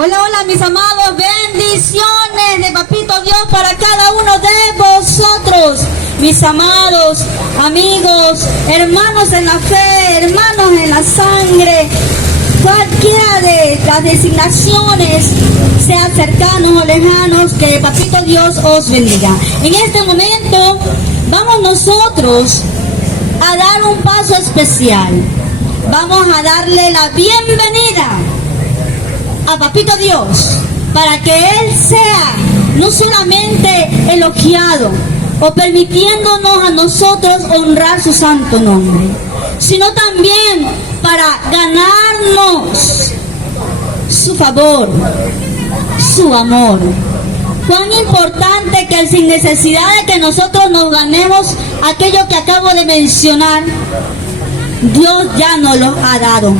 Hola, hola, mis amados, bendiciones de Papito Dios para cada uno de vosotros, mis amados amigos, hermanos en la fe, hermanos en la sangre, cualquiera de las designaciones, sean cercanos o lejanos, que Papito Dios os bendiga. En este momento vamos nosotros a dar un paso especial. Vamos a darle la bienvenida a Papito Dios, para que Él sea no solamente elogiado o permitiéndonos a nosotros honrar su santo nombre, sino también para ganarnos su favor, su amor. Cuán importante que sin necesidad de que nosotros nos ganemos aquello que acabo de mencionar, Dios ya nos lo ha dado.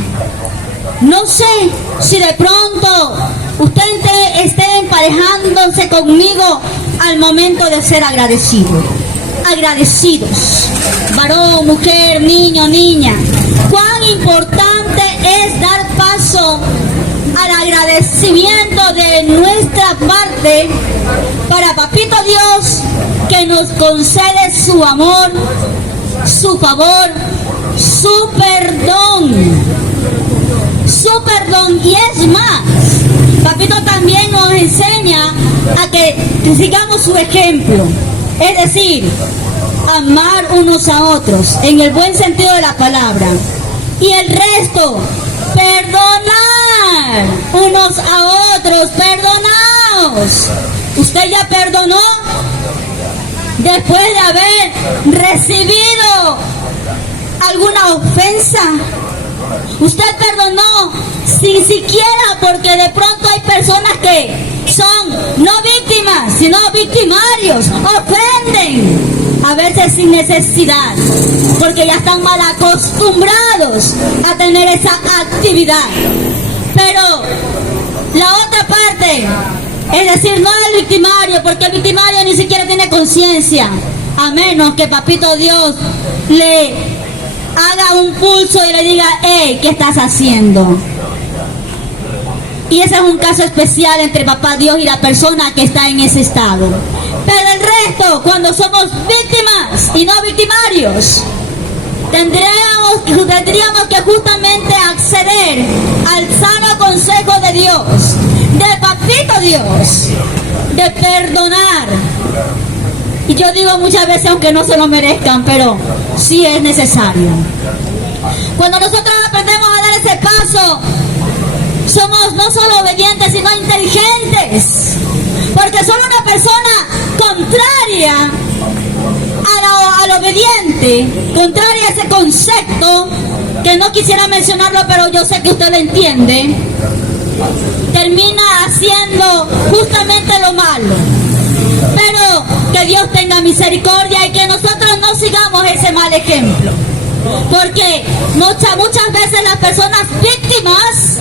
No sé si de pronto usted esté emparejándose conmigo al momento de ser agradecido. Agradecidos, varón, mujer, niño, niña. Cuán importante es dar paso al agradecimiento de nuestra parte para Papito Dios, que nos concede su amor, su favor, su perdón. Su perdón. Y es más, Papito también nos enseña a que sigamos su ejemplo, es decir, amar unos a otros en el buen sentido de la palabra, y el resto, perdonar unos a otros. Perdonaos. ¿Usted ya perdonó después de haber recibido alguna ofensa? Usted perdonó sin siquiera, porque de pronto hay personas que son no víctimas, sino victimarios, ofenden, a veces sin necesidad, porque ya están mal acostumbrados a tener esa actividad. Pero la otra parte, es decir, no el victimario, porque el victimario ni siquiera tiene conciencia, a menos que Papito Dios le haga un pulso y le diga: hey, ¿qué estás haciendo? Y ese es un caso especial entre Papá Dios y la persona que está en ese estado. Pero el resto, cuando somos víctimas y no victimarios, tendríamos que justamente acceder al sano consejo de Dios, de Papito Dios, de perdonar. Y yo digo muchas veces, aunque no se lo merezcan, pero sí es necesario. Cuando nosotros aprendemos a dar ese paso, somos no solo obedientes, sino inteligentes. Porque solo una persona contraria al obediente, contraria a ese concepto, que no quisiera mencionarlo, pero yo sé que usted lo entiende, termina haciendo justamente lo malo. Pero que Dios tenga misericordia y que nosotros no sigamos ese mal ejemplo. Porque muchas veces las personas víctimas,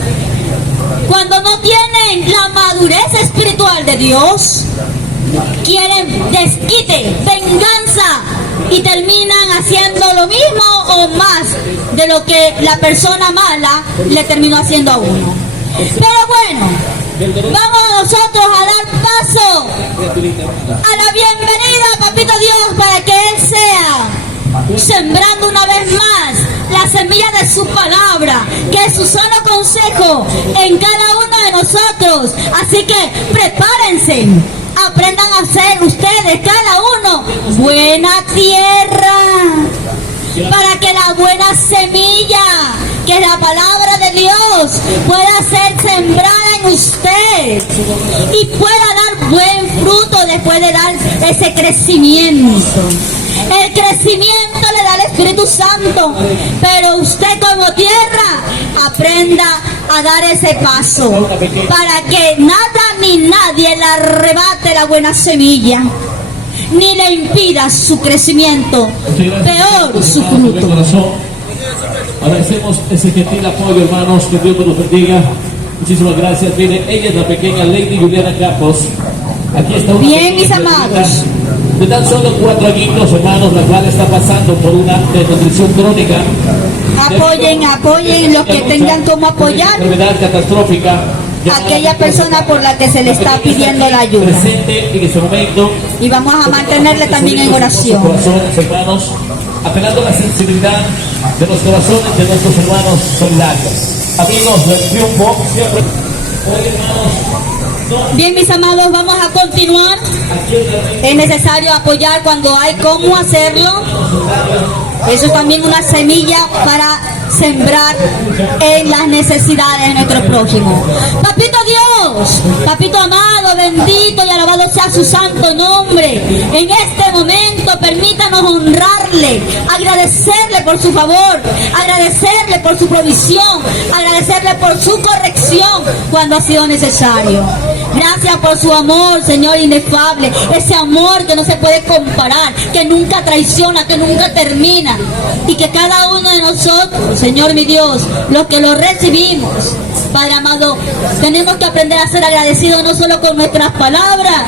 cuando no tienen la madurez espiritual de Dios, quieren desquite, venganza, y terminan haciendo lo mismo o más de lo que la persona mala le terminó haciendo a uno. Pero bueno, vamos nosotros a dar paso a la bienvenida a Papito Dios, para que Él sea sembrando una vez más la semilla de su palabra, que es su sano consejo en cada uno de nosotros. Así que prepárense, aprendan a ser ustedes, cada uno, buena tierra, para que la buena semilla, que es la palabra de Dios, pueda ser sembrada en usted y pueda dar buen fruto después de dar ese crecimiento. El crecimiento le da el Espíritu Santo, pero usted como tierra aprenda a dar ese paso, para que nada ni nadie le arrebate la buena semilla, ni le impida su crecimiento, peor su fruto. Agradecemos ese gentil apoyo, hermanos, que Dios nos bendiga. Muchísimas gracias. Mire, ella es la pequeña Lady Juliana Campos. Aquí está una bien, mis amados, de tan solo 4 añitos, hermanos, la cual está pasando por una desnutrición crónica. Apoyen los que tengan como apoyar. Enfermedad catastrófica a aquella persona por la que se le está pidiendo la ayuda. Presente en ese momento. Y vamos a mantenerle también en oración. Corazones, hermanos, apelando a la sensibilidad de los corazones de nuestros hermanos solidarios. Amigos del triunfo, siempre. Hoy, hermanos, bien, mis amados, vamos a continuar. Es necesario apoyar cuando hay cómo hacerlo. Eso es también una semilla para sembrar en las necesidades de nuestro prójimo. Papito Dios, papito amado, bendito y alabado sea su santo nombre. En este momento permítanos honrarle, agradecerle por su favor, agradecerle por su provisión, agradecerle por su corrección cuando ha sido necesario. Gracias por su amor, Señor, inefable. Ese amor que no se puede comparar, que nunca traiciona, que nunca termina. Y que cada uno de nosotros, Señor mi Dios, los que lo recibimos, Padre amado, tenemos que aprender a ser agradecidos no solo con nuestras palabras,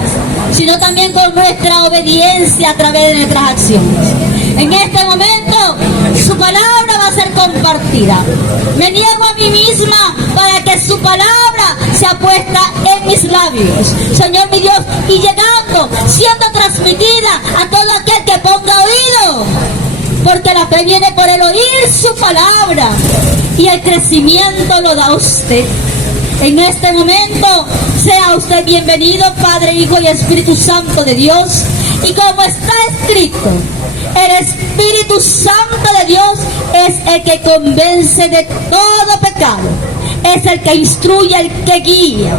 sino también con nuestra obediencia a través de nuestras acciones. En este momento, su palabra va a ser compartida. Me niego a mí misma para que su palabra sea puesta en mis labios, Señor mi Dios, y llegando, siendo transmitida a todo aquel que ponga oído. Porque la fe viene por el oír su palabra y el crecimiento lo da usted. En este momento, sea usted bienvenido, Padre, Hijo y Espíritu Santo de Dios. Y como está escrito, el Espíritu Santo de Dios es el que convence de todo pecado, es el que instruye, el que guía,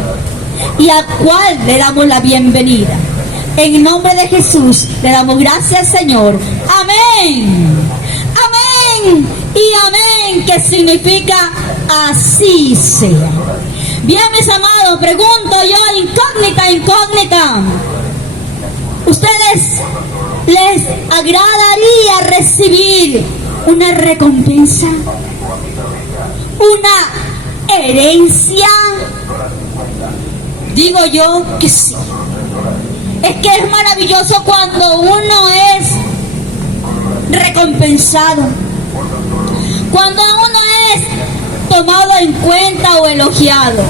y al cual le damos la bienvenida. En nombre de Jesús le damos gracias, Señor. Amén. Amén y amén, que significa así sea. Bien, mis amados, pregunto yo, incógnita. ¿Ustedes les agradaría recibir una recompensa? ¿Una herencia? Digo yo que sí. Es que es maravilloso cuando uno es recompensado, cuando uno es tomado en cuenta o elogiado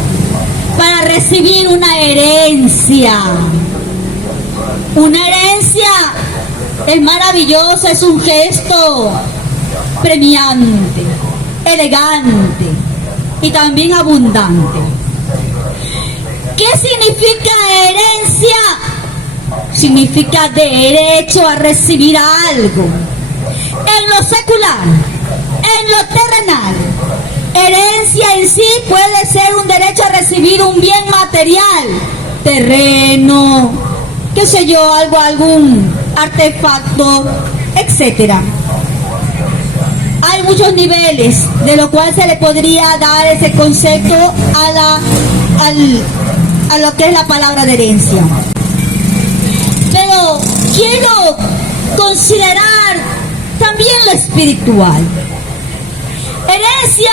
para recibir una herencia. Una herencia es maravillosa, es un gesto premiante, elegante y también abundante. ¿Qué significa herencia? Significa derecho a recibir algo. En lo secular, en lo terrenal, herencia en sí puede ser un derecho a recibir un bien material, terreno, qué sé yo, algún artefacto, etcétera. Hay muchos niveles de lo cual se le podría dar ese concepto a lo que es la palabra de herencia. Pero quiero considerar también lo espiritual. Herencia,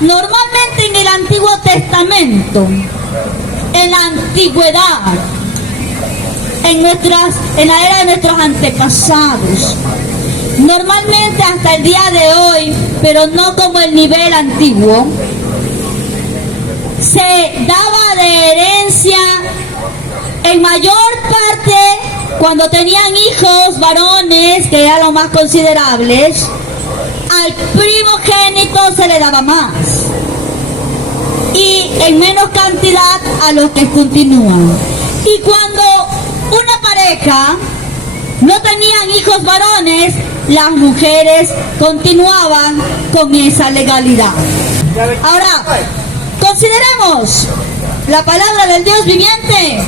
normalmente en el Antiguo Testamento, en la antigüedad, en la era de nuestros antepasados, normalmente hasta el día de hoy, pero no como el nivel antiguo, se daba de herencia en mayor parte cuando tenían hijos varones, que eran los más considerables. Al primogénito se le daba más y en menos cantidad a los que continúan. Y cuando una pareja no tenían hijos varones, las mujeres continuaban con esa legalidad. Ahora, consideremos la palabra del Dios viviente.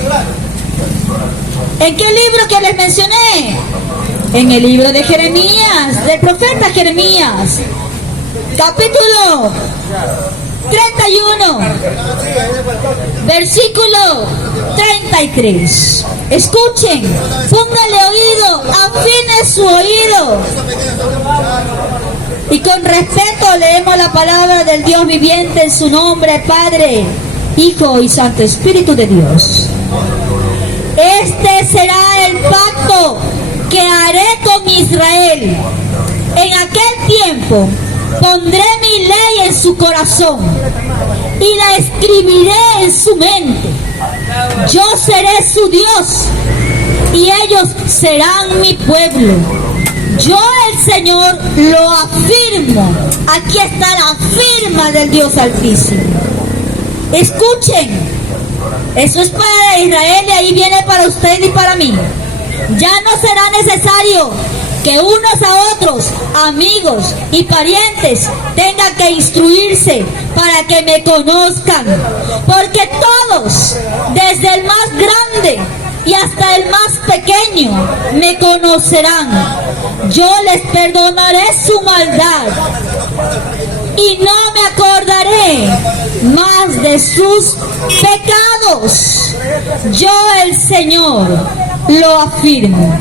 ¿En qué libro que les mencioné? En el libro de Jeremías, del profeta Jeremías, capítulo 31, versículo 33. Escuchen, póngale oído, afine su oído. Y con respeto leemos la palabra del Dios viviente en su nombre, Padre, Hijo y Santo Espíritu de Dios. Este será el pacto que haré con Israel en aquel tiempo Pondré mi ley en su corazón y la escribiré en su mente. Yo seré su Dios y ellos serán mi pueblo. Yo, el Señor, lo afirmo. Aquí está la firma del Dios Altísimo. Escuchen, eso es para Israel y ahí viene para usted y para mí. Ya no será necesario que unos a otros, amigos y parientes, tengan que instruirse para que me conozcan, porque todos, desde el más grande y hasta el más pequeño, me conocerán. Yo les perdonaré su maldad y no me acordaré más de sus pecados. Yo, el Señor, lo afirmo.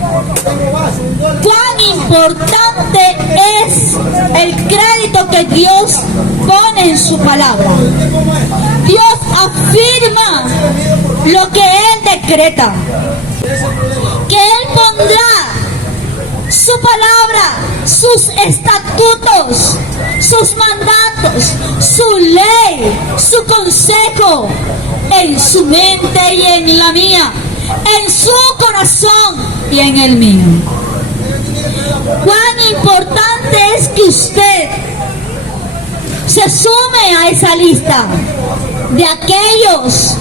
Cuán importante es el crédito que Dios pone en su palabra. Dios afirma lo que Él decreta, que Él pondrá su palabra, sus estatutos, sus mandatos, su ley, su consejo en su mente y en la mía, en su corazón y en el mío. Cuán importante es que usted se sume a esa lista de aquellos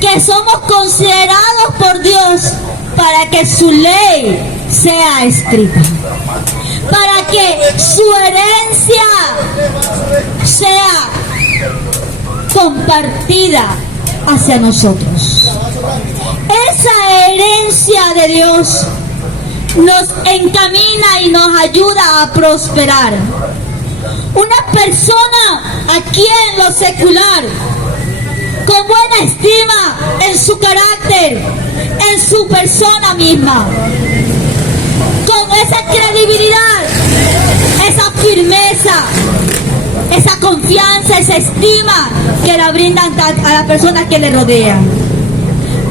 que somos considerados por Dios para que su ley sea escrita, para que su herencia sea compartida hacia nosotros. Esa herencia de Dios nos encamina y nos ayuda a prosperar. Una persona aquí en lo secular, con buena estima en su carácter, en su persona misma, con esa credibilidad, esa firmeza, esa confianza, esa estima que la brindan a las personas que le rodean,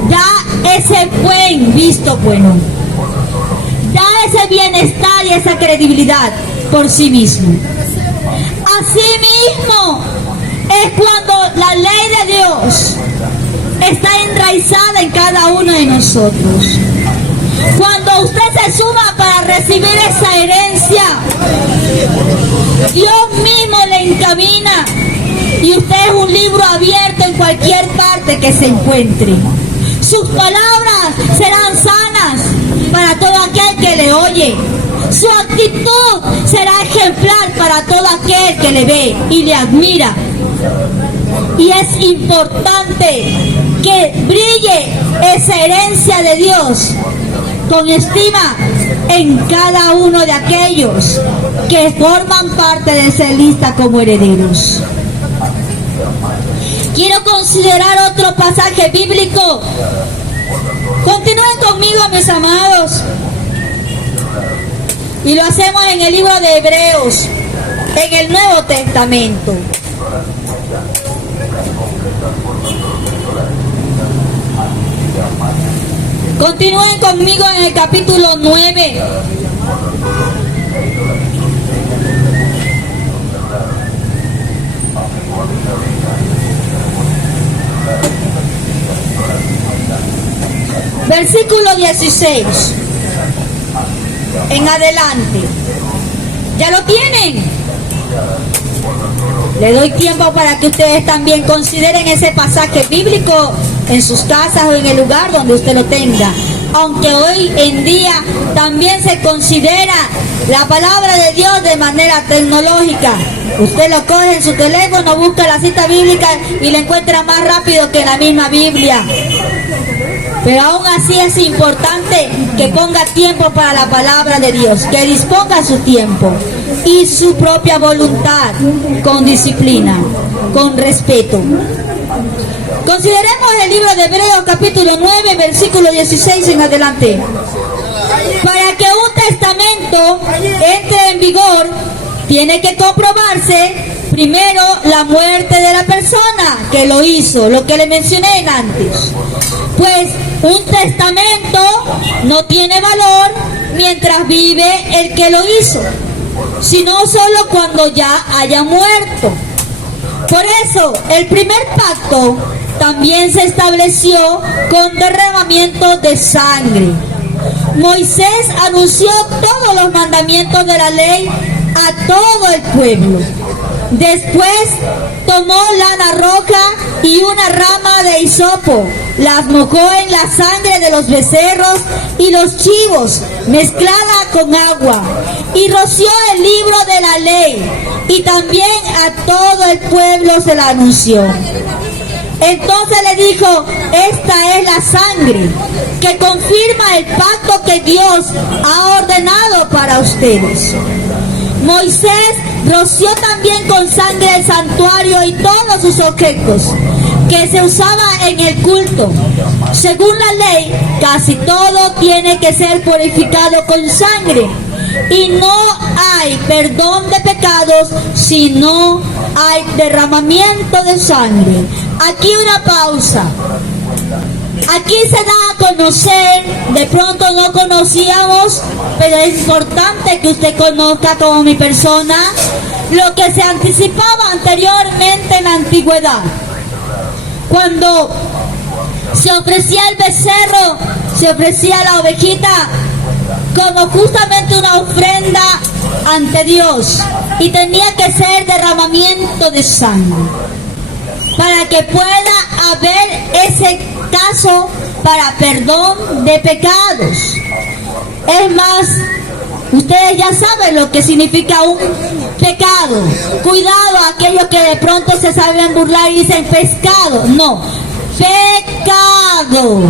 da ese buen visto bueno, da ese bienestar y esa credibilidad por sí mismo. Asimismo es cuando la ley de Dios está enraizada en cada uno de nosotros. Cuando usted se suma para recibir esa herencia, Dios mismo le encamina y usted es un libro abierto en cualquier parte que se encuentre. Sus palabras serán sanas para todo aquel que le oye. Su actitud será ejemplar para todo aquel que le ve y le admira. Y es importante que brille esa herencia de Dios con estima en cada uno de aquellos que forman parte de esa lista como herederos. Quiero considerar otro pasaje bíblico. Continúen conmigo, mis amados. Y lo hacemos en el libro de Hebreos, en el Nuevo Testamento. Continúen conmigo en el capítulo 9. Versículo 16. En adelante. ¿Ya lo tienen? Le doy tiempo para que ustedes también consideren ese pasaje bíblico en sus casas o en el lugar donde usted lo tenga. Aunque hoy en día también se considera la palabra de Dios de manera tecnológica. Usted lo coge en su teléfono, busca la cita bíblica y la encuentra más rápido que la misma Biblia. Pero aún así es importante que ponga tiempo para la palabra de Dios, que disponga su tiempo y su propia voluntad con disciplina, con respeto. Consideremos el libro de Hebreos capítulo 9, versículo 16 en adelante. Para que un testamento entre en vigor, tiene que comprobarse primero la muerte de la persona que lo hizo, lo que le mencioné antes. Pues un testamento no tiene valor mientras vive el que lo hizo. sino solo cuando ya haya muerto. Por eso, el primer pacto también se estableció con derramamiento de sangre. Moisés anunció todos los mandamientos de la ley a todo el pueblo. Después tomó lana roja y una rama de hisopo, las mojó en la sangre de los becerros y los chivos, mezclada con agua, y roció el libro de la ley, y también a todo el pueblo se la anunció. Entonces le dijo: esta es la sangre que confirma el pacto que Dios ha ordenado para ustedes. Moisés roció también con sangre el santuario y todos sus objetos que se usaba en el culto. Según la ley, casi todo tiene que ser purificado con sangre, y no hay perdón de pecados si no hay derramamiento de sangre. Aquí una pausa. Aquí se da a conocer, de pronto no conocíamos, pero es importante que usted conozca como mi persona, lo que se anticipaba anteriormente en la antigüedad. Cuando se ofrecía el becerro, se ofrecía la ovejita como justamente una ofrenda ante Dios, y tenía que ser derramamiento de sangre para que pueda haber ese caso para perdón de pecados. Es más, ustedes ya saben lo que significa un pecado. Cuidado a aquellos que de pronto se saben burlar y dicen pescado. No, pecado.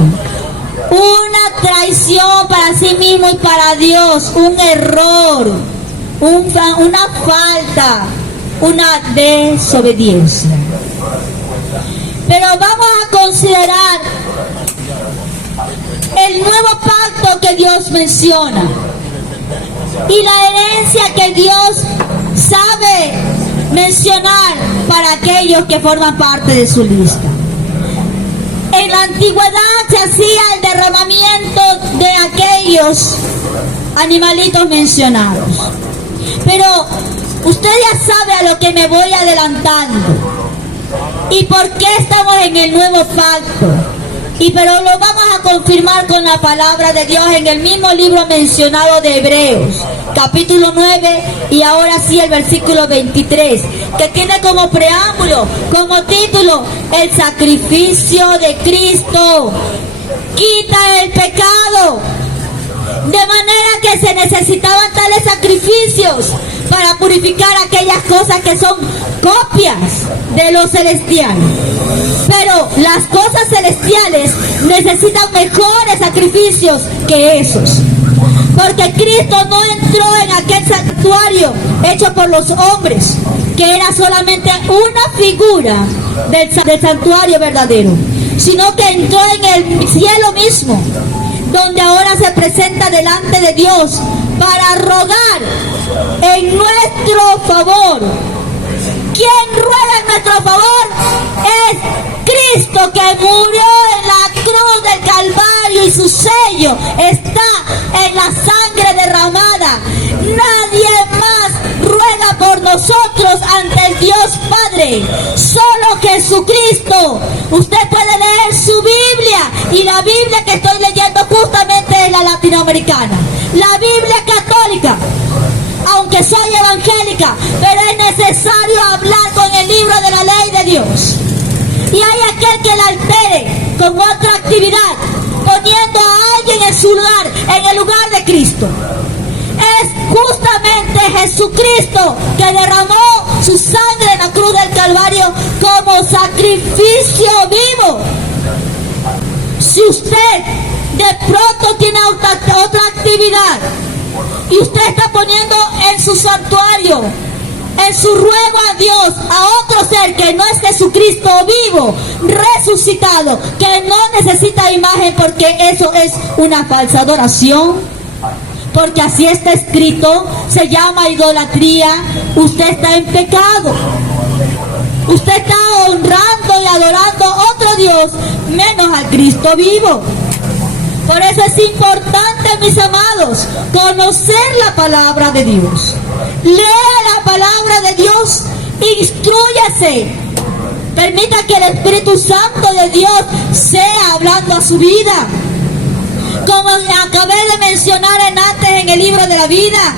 Una traición para sí mismo y para Dios, un error, una falta, una desobediencia. Pero vamos a considerar el nuevo pacto que Dios menciona y la herencia que Dios sabe mencionar para aquellos que forman parte de su lista. En la antigüedad se hacía el derramamiento de aquellos animalitos mencionados. Pero usted ya sabe a lo que me voy adelantando. ¿Y por qué estamos en el nuevo pacto? Pero lo vamos a confirmar con la palabra de Dios en el mismo libro mencionado de Hebreos, capítulo 9, y ahora sí el versículo 23, que tiene como preámbulo, como título, el sacrificio de Cristo quita el pecado. De manera que se necesitaban tales sacrificios para purificar aquellas cosas que son copias de lo celestial. Pero las cosas celestiales necesitan mejores sacrificios que esos. Porque Cristo no entró en aquel santuario hecho por los hombres, que era solamente una figura del santuario verdadero, sino que entró en el cielo mismo, donde ahora se presenta delante de Dios para rogar en nuestro favor. ¿Quién ruega en nuestro favor? Es Cristo, que murió en la cruz del Calvario, y su sello está en la sangre derramada. Nadie más ruega por nosotros ante el Dios Padre, solo Jesucristo. Usted puede leer su Biblia, y la Biblia que estoy leyendo justamente es la latinoamericana, la Biblia católica. Aunque soy evangélica, pero es necesario hablar con el libro de la ley de Dios. Y hay aquel que la altere con otra actividad, poniendo a alguien en su lugar, en el lugar de Cristo. Es justamente Jesucristo que derramó su sangre en la cruz del Calvario como sacrificio vivo. Si usted de pronto tiene otra actividad y usted está poniendo en su santuario, en su ruego a Dios, a otro ser que no es Jesucristo vivo, resucitado, que no necesita imagen, porque eso es una falsa adoración, porque así está escrito, se llama idolatría. Usted está en pecado. Usted está honrando y adorando a otro Dios, menos al Cristo vivo. Por eso es importante, mis amados, conocer la palabra de Dios. lea la palabra de Dios, instrúyase. Permita que el Espíritu Santo de Dios sea hablando a su vida. Como acabé de mencionar antes en el libro de la vida,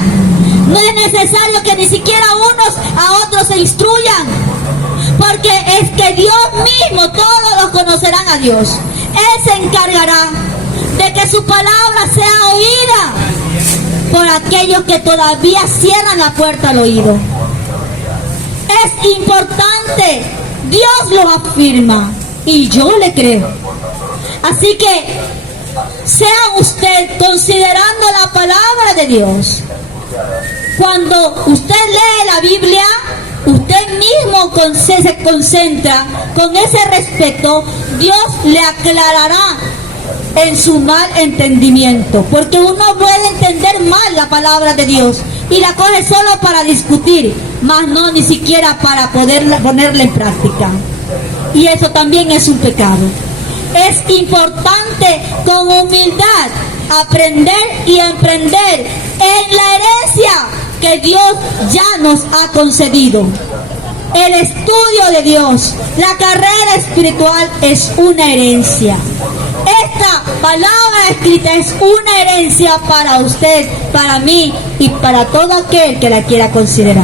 no es necesario que ni siquiera unos a otros se instruyan, porque es que Dios mismo, todos los conocerán a Dios. Él se encargará de que su palabra sea oída por aquellos que todavía cierran la puerta al oído. Es importante, Dios lo afirma y yo le creo. Así que sea usted considerando la palabra de Dios. Cuando usted lee la Biblia, usted mismo se concentra con ese respeto, Dios le aclarará en su mal entendimiento, porque uno puede entender mal la palabra de Dios y la coge solo para discutir, más no ni siquiera para poderla ponerla en práctica, y eso también es un pecado. Es importante con humildad aprender y emprender en la herencia que Dios ya nos ha concedido. El estudio de Dios, la carrera espiritual es una herencia. Esta palabra escrita es una herencia para usted, para mí y para todo aquel que la quiera considerar.